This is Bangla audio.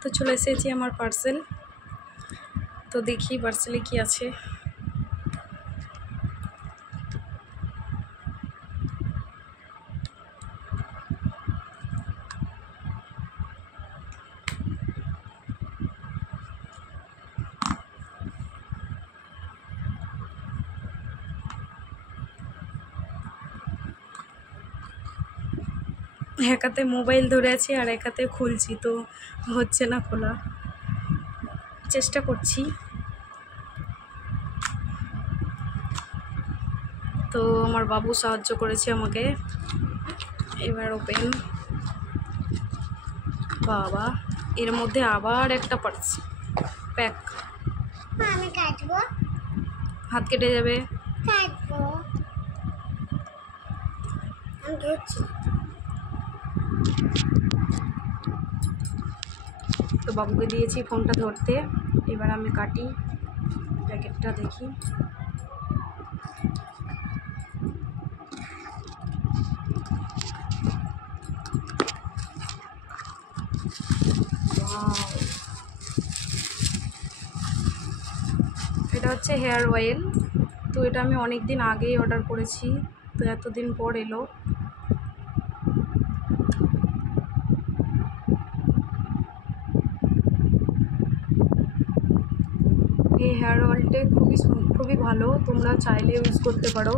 তো চলে এসেছি আমার পার্সেল। তো দেখি পার্সেলে কি আছে। এক হাতে মোবাইল ধরে আছি আর এক হাতে খুলছি, তো হচ্ছে না খোলা, চেষ্টা করছি। তো আমার বাবু সাহায্য করেছে আমাকে। এবার ওপেন। বাবা, এর মধ্যে আবার একটা প্যাক। আমি কাটবো, হাত কেটে যাবে। কাটবো আমি ধরছি। তো বাবুকে দিয়েছি ফোনটা ধরতে। এবার আমি কাটি, প্যাকেটটা দেখি। এটা হচ্ছে হেয়ার অয়েল। তো এটা আমি অনেক দিন আগেই অর্ডার করেছি, তো এতদিন পর এলো। এই হেয়ার অয়েলটা খুবই ভালো, তোমরা চাইলে ইউজ করতে পারো।